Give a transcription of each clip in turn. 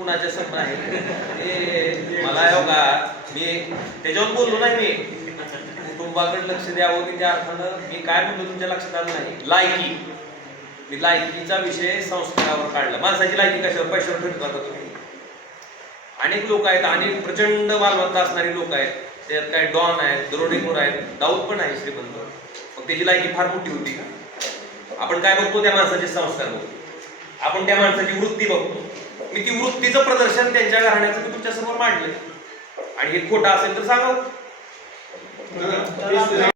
कुणाच्या समोर आहे? ते मला हो का? मी त्याच्यावर बोललो नाही मी. कुटुंबाकडे लक्ष द्यावं की त्या अर्थानं मी काय म्हणलो तुमच्या लक्षात आलं नाही. लायकी. मी लायकीचा विषय संस्कारावर काढला. माणसाची लायकी कशावर? पैशावर ठरत का तुम्ही. अनेक लोक आहेत अनेक प्रचंड मालमत्ता असणारी लोक आहेत. त्यात काय डॉन आहेत दरोडेखोर आहेत दाऊद पण आहे श्रीमंत. मग त्याची लायकी फार मोठी होती का? आपण काय बघतो त्या माणसाचे संस्कार बघतो आपण त्या माणसाची वृत्ती बघतो मी ती वृत्तीचं प्रदर्शन त्यांच्या घराण्याचं मी तुमच्यासमोर मांडलंय आणि हे खोटं असेल तर. बरोबर.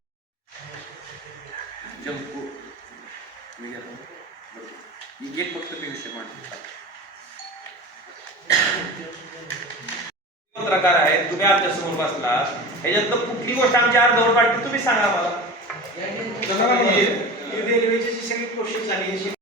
एक फक्त मी विषय मांडतो. पत्रकार आहेत तुम्ही आमच्यासमोर बसला ह्याच्यात कुठली गोष्ट आमच्या अर्धवर काढते तुम्ही सांगा मला. रेल्वेची जी सगळी प्रोसेस झाली